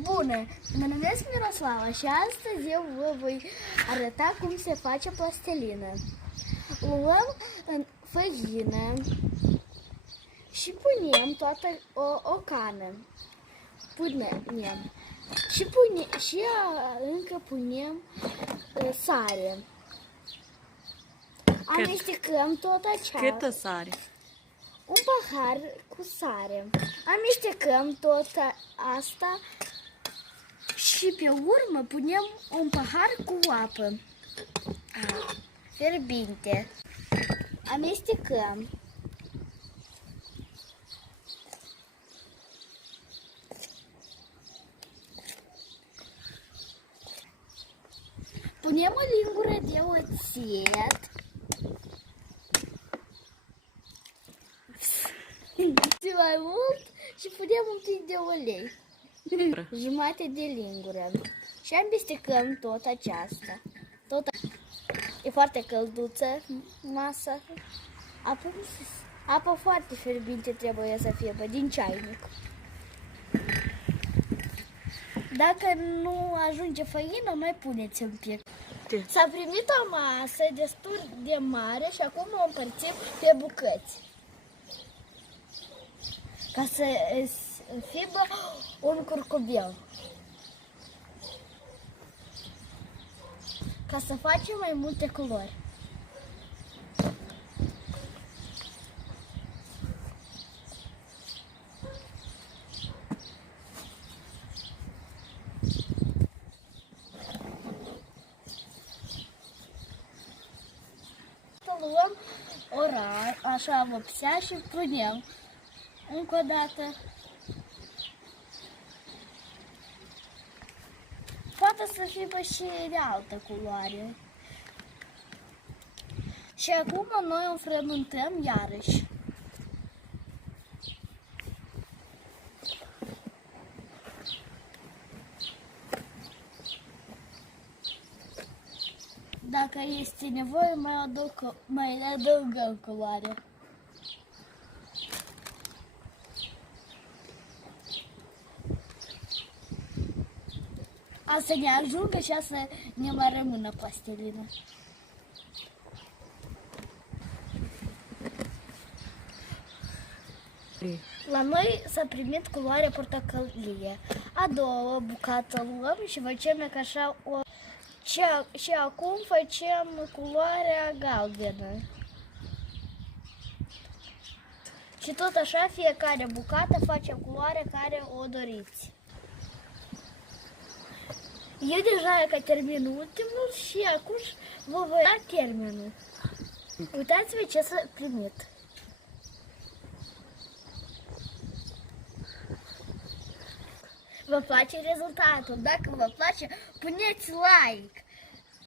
Bună! Mă numesc Miroslava și astăzi eu vă voi arăta cum se face plastilină. Luăm făină și punem toată o cană. Încă punem sare. Amestecăm tot aceasta. Câtă sare? Un pahar cu sare. Amestecăm tot asta și pe urmă punem un pahar cu apă fierbinte. Amestecăm. Punem o lingură de oțet. Și mai mult și punem un pic de ulei. Jumate de lingură. Și amestecăm tot aceasta. E foarte călduță masa. Apă foarte fierbinte trebuie să fie din ceainic. Dacă nu ajunge făină, mai puneți un pic. S-a primit o masă destul de mare și acum o împărțim pe bucăți. Ca să fibă un curcubel. Ca să facem mai multe culori. Luăm așa vopsea și punem încă o dată. Poate să fie și de altă culoare. Și acum noi o frământăm iarăși. Dacă este nevoie, mai adăugăm culoare. A să ne ajungă și a să ne mai rămână plastilină. La noi s-a primit culoarea portocalie. A doua bucată luăm și facem ca așa o... Și acum facem culoarea galbenă. Și tot așa fiecare bucată face culoarea care o doriți. Eu deja că termin ultimul și acum vă voi da termenul. Uitați-vă ce s-a primit. Vă place rezultatul? Dacă vă place, puneți like!